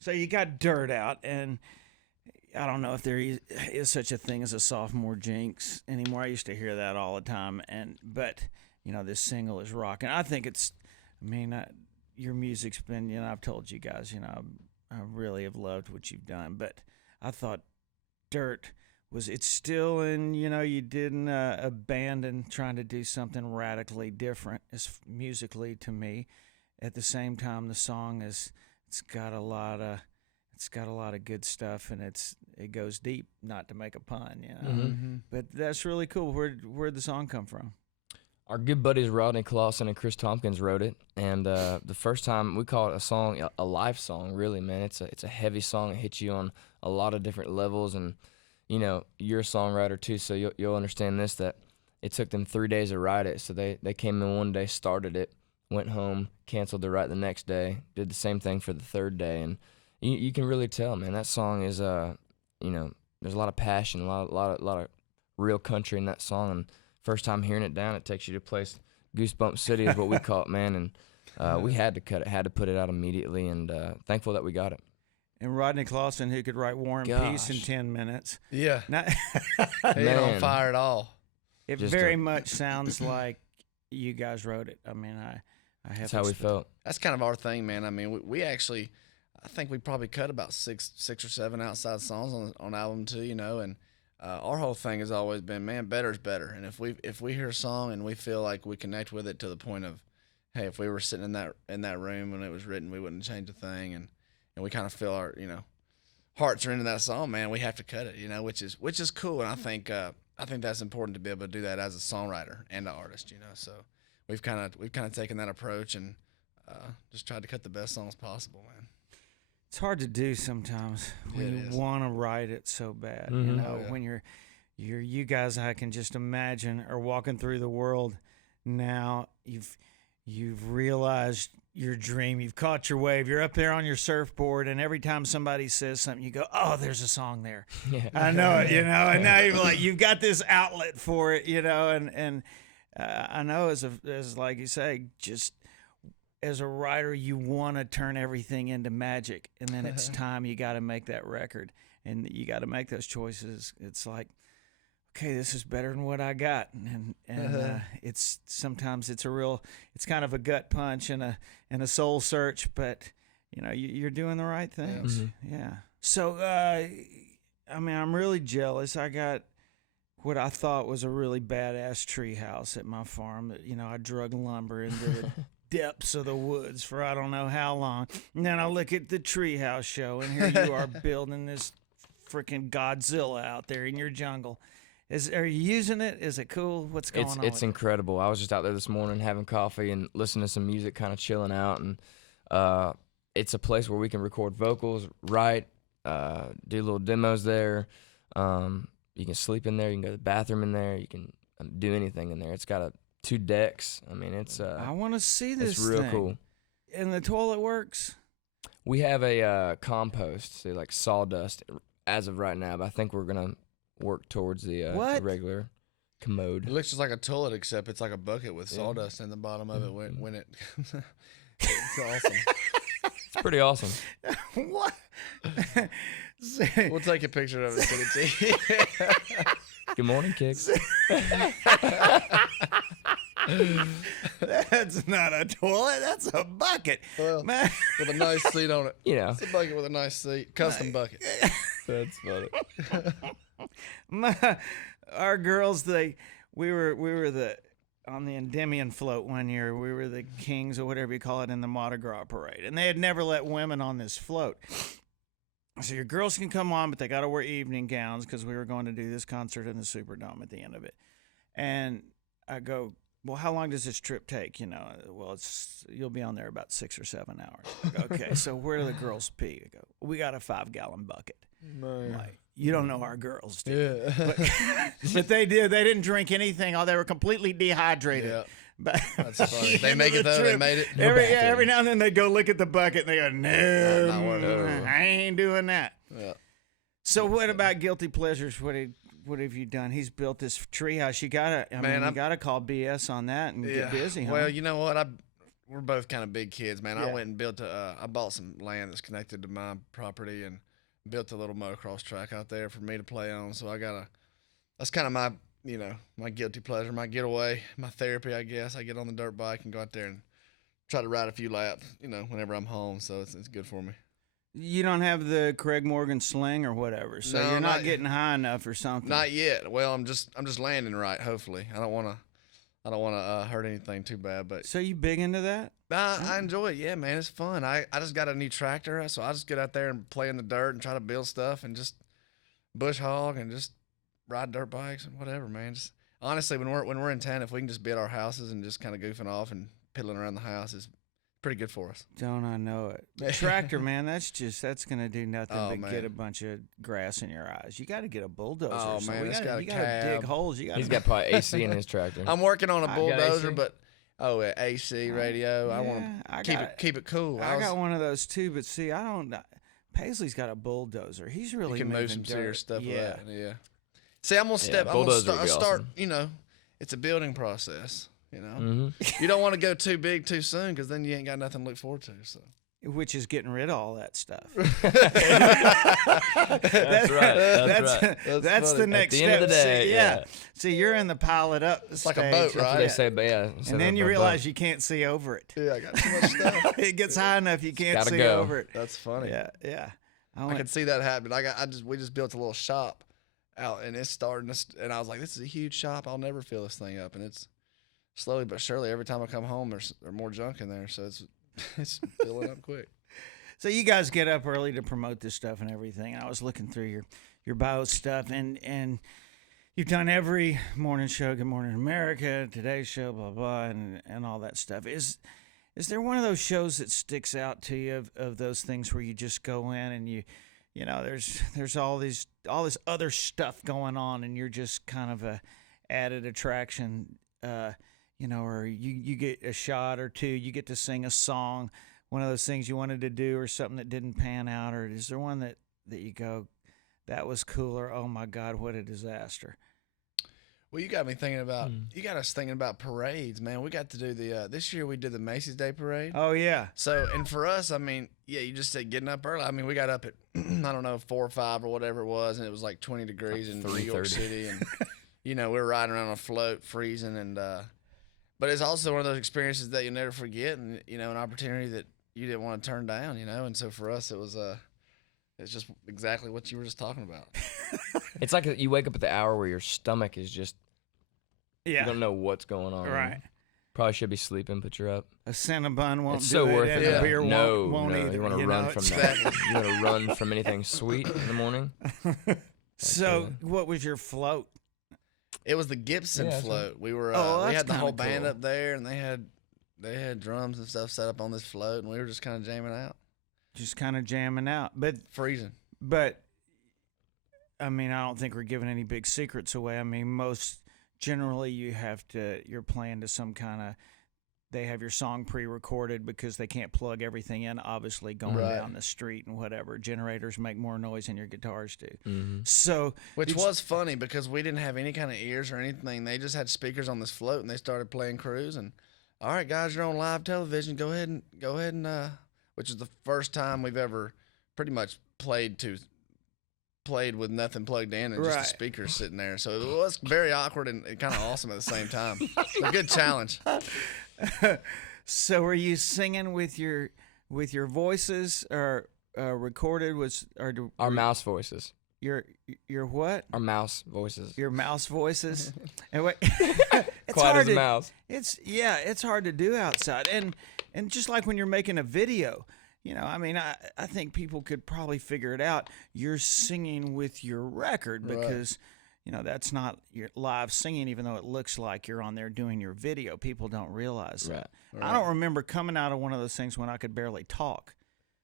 So you got Dirt out, and I don't know if there is such a thing as a sophomore jinx anymore. I used to hear that all the time, but this single is rocking. I think it's. I mean, your music's been. I've told you guys. I really have loved what you've done, but I thought Dirt it's still in. You didn't abandon trying to do something radically different as musically to me. At the same time, the song it's got a lot of good stuff, and it goes deep. Not to make a pun, Mm-hmm. But that's really cool. Where'd the song come from? Our good buddies Rodney Clausen and Chris Tompkins wrote it, and the first time we call it a song, a life song. Really, man, it's a heavy song. It hits you on a lot of different levels, and you're a songwriter too, so you'll understand this, that it took them 3 days to write it. So they came in one day, started it, went home, canceled the write the next day, did the same thing for the third day, and you can really tell, man, that song is there's a lot of passion, a lot of real country in that song. And first time hearing it down, it takes you to a place, Goosebump City is what we call it, man. And we had to cut it, had to put it out immediately, and thankful that we got it. And Rodney Clausen, who could write War and Peace in 10 minutes. Yeah. Not, he ain't on fire at all. It just very much sounds like you guys wrote it. I mean, I have. That's how we felt. That's kind of our thing, man. I mean, we actually, I think we probably cut about six or seven outside songs on album 2, and our whole thing has always been, man, better is better. And if we hear a song and we feel like we connect with it to the point of, hey, if we were sitting in that room when it was written, we wouldn't change a thing, and we kind of feel our hearts are into that song, man, we have to cut it, which is cool. And I think that's important to be able to do that as a songwriter and an artist, So we've kind of taken that approach and just tried to cut the best songs possible, man. It's hard to do sometimes when you want to write it so bad. Mm-hmm. When you guys, I can just imagine, are walking through the world now. You've realized your dream. You've caught your wave. You're up there on your surfboard, and every time somebody says something, you go, "Oh, there's a song there." Yeah. I know it, And now you're like, you've got this outlet for it, And I know as like you say, just as a writer, you want to turn everything into magic, and then it's time you got to make that record, and you got to make those choices. It's like, okay, this is better than what I got, and it's sometimes it's kind of a gut punch and a soul search, but you're doing the right things. Mm-hmm. Yeah. So I'm really jealous. I got what I thought was a really badass tree house at my farm. I drug lumber into the depths of the woods for I don't know how long, and then I look at the treehouse show, and here you are building this freaking Godzilla out there in your jungle. Are you using it? Is it cool? What's going on? It's incredible. I was just out there this morning having coffee and listening to some music, kind of chilling out, and it's a place where we can record vocals, write, do little demos there. You can sleep in there. You can go to the bathroom in there. You can do anything in there. It's got 2 decks. I mean, it's I want to see this. It's real thing. cool. And the toilet works. We have a compost, so like sawdust, as of right now. But I think we're gonna work towards the regular commode. It looks just like a toilet, except it's like a bucket with sawdust in the bottom of it when it. It's awesome. It's pretty awesome. What? We'll take a picture of it. Send it to you. Good morning, Kix. That's not a toilet. That's a bucket. Well, man. With a nice seat on it. It's a bucket with a nice seat. Custom bucket. That's funny. Our girls, we were on the Endymion float one year. We were the kings or whatever you call it in the Mardi Gras parade, and they had never let women on this float. So your girls can come on, but they got to wear evening gowns because we were going to do this concert in the Superdome at the end of it. And I go, well, how long does this trip take? Well, you'll be on there about 6 or 7 hours. I go, okay, so where do the girls pee? I go, we got a 5-gallon bucket. Man. Like, you don't know our girls, do you? Yeah. But they did. They didn't drink anything. Oh, they were completely dehydrated. Yeah. But That's funny. They make it though. They made it. Every now and then they go look at the bucket and they go, no, Not I ain't doing that. Yeah. So what about guilty pleasures? What have you done? He's built this treehouse. You gotta call BS on that and get busy. Huh? Well, you know what? we're both kind of big kids, man. Yeah. I went and built I bought some land that's connected to my property and built a little motocross track out there for me to play on. So that's kind of my, my guilty pleasure, my getaway, my therapy, I guess. I get on the dirt bike and go out there and try to ride a few laps, whenever I'm home. So it's good for me. You don't have the Craig Morgan sling or whatever, so No, you're not getting high enough or something. Not yet. Well, I'm just landing right. Hopefully, I don't want to hurt anything too bad. But So you big into that? I enjoy it. Yeah, man, it's fun. I just got a new tractor, so I just get out there and play in the dirt and try to build stuff and just bush hog and just ride dirt bikes and whatever, man. Just honestly, when we're in town, if we can just be at our houses and just kind of goofing off and piddling around the house, is pretty good for us. Don't I know it? The tractor, man, that's gonna do nothing Oh, but man. get a bunch of grass in your eyes. You got to get a bulldozer. Oh, or something. man, it's got a you gotta cab. dig holes. You got. He's got probably AC in his tractor. I'm working on a I got bulldozer, AC. but AC radio. I want to keep it cool. I got one of those too, but see, I don't. Paisley's got a bulldozer. He's really You can moving move some dirt. serious stuff Yeah. with that. Yeah. See, I'm gonna step. I'm gonna bulldozer would be start. awesome. It's a building process. Mm-hmm. You don't want to go too big too soon because then you ain't got nothing to look forward to. So. Which is getting rid of all that stuff. That's right. That's right. That's the funny. next At the step. end of the day, See, yeah. See, you're in the pile it up. It's like a stage. boat, That's what right? they say, but yeah. And then you realize you can't see over it. Yeah, I got too much stuff. It gets high enough you can't gotta see go. over it. That's funny. Yeah. I can see that happening. We just built a little shop out, and it's starting to, and I was like, this is a huge shop. I'll never fill this thing up, and it's slowly but surely. Every time I come home, there's more junk in there, so it's filling up quick. So you guys get up early to promote this stuff and everything. I was looking through your bio stuff, and you've done every morning show, Good Morning America, Today's Show, blah blah, and all that stuff. Is there one of those shows that sticks out to you of those things where you just go in and you know there's all this other stuff going on and you're just kind of a added attraction, or you get a shot or two, you get to sing a song, one of those things you wanted to do or something that didn't pan out, or is there one that you go, that was cool, or oh my God, what a disaster? Well, you got me thinking about. You got us thinking about parades, man. We got to do the this year. We did the Macy's Day Parade. Oh yeah. So, and for us, I mean, yeah, you just said getting up early. I mean, we got up at I don't know 4 or 5 or whatever it was, and it was like 20 degrees in New York 3:30. City, and we were riding around on a float, freezing, and but it's also one of those experiences that you'll never forget, and an opportunity that you didn't want to turn down, and so for us, it was it's just exactly what you were just talking about. It's like you wake up at the hour where your stomach is just, Yeah. you don't know what's going on. Right. Probably should be sleeping, but you're up. A Cinnabon won't It's do so it, worth and it. a beer No, won't either. you want to run from that. You want to run from anything sweet in the morning. So, what was your float? It was the Gibson Yeah, that's float. We were Oh, we that's had the kinda whole band cool. up there, and they had drums and stuff set up on this float, and we were just kind of jamming out, Just kind of jamming out, freezing. but I mean, I don't think we're giving any big secrets away. I mean, most generally you're playing to some kind of, they have your song pre-recorded because they can't plug everything in, obviously, going Right. down the street and whatever. Generators make more noise than your guitars do. Mm-hmm. So, Which was funny because we didn't have any kind of ears or anything. They just had speakers on this float, and they started playing Cruise. And all right, guys, you're on live television. Go ahead and which is the first time we've ever pretty much played with nothing plugged in and just Right. the speakers sitting there. So it was very awkward and kind of awesome at the same time. A good challenge. so were you singing with your voices or recorded? Our mouse voices. your what? Our mouse voices. Your mouse voices. And what? It's Quiet hard as a to, mouse. It's hard to do outside, and just like when you're making a video, I mean, I think people could probably figure it out. You're singing with your record Right. because that's not your live singing, even though it looks like you're on there doing your video. People don't realize that. Right. I don't remember coming out of one of those things when I could barely talk.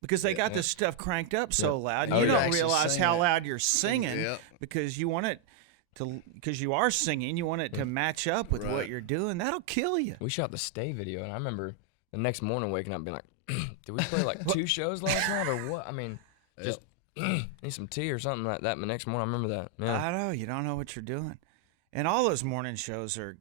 Because they got this stuff cranked up so loud, Oh, you yeah. don't Actually realize sing how it. loud you're singing Yep. because you want it to, because you are singing, you want it to match up with what Right. you're doing. That'll kill you. We shot the Stay video, and I remember the next morning waking up and being like, did we play like 2 shows last night or what? I mean, just need some tea or something like that. The next morning, I remember that. Yeah. I know, you don't know what you're doing. And all those morning shows are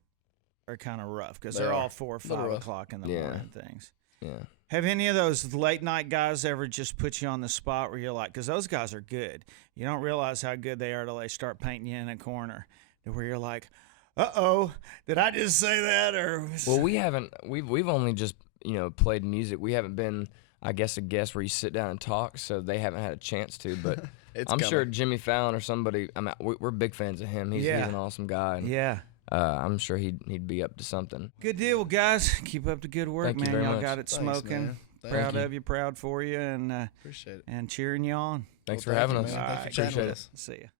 kind of rough because They they're are. all 4 or 5 Little rough. o'clock in the Yeah. morning things. Yeah. Have any of those late night guys ever just put you on the spot where you're like, because those guys are good. You don't realize how good they are till they start painting you in a corner, to where you're like, uh-oh, did I just say that? Or Well, we've only just, played music. We haven't been, I guess, a guest where you sit down and talk, so they haven't had a chance to. But I'm sure Jimmy Fallon or somebody, we're big fans of him. He's an awesome guy. And, yeah. I'm sure he'd be up to something. Good deal. Well, guys, keep up the good work, Thank you man. very Y'all much. got it Thanks, smoking. man. Proud of you, proud for you, and Appreciate it. and cheering you on. Thanks Well, for thank having you, us. man. Thanks for chatting Appreciate with it. us. See ya.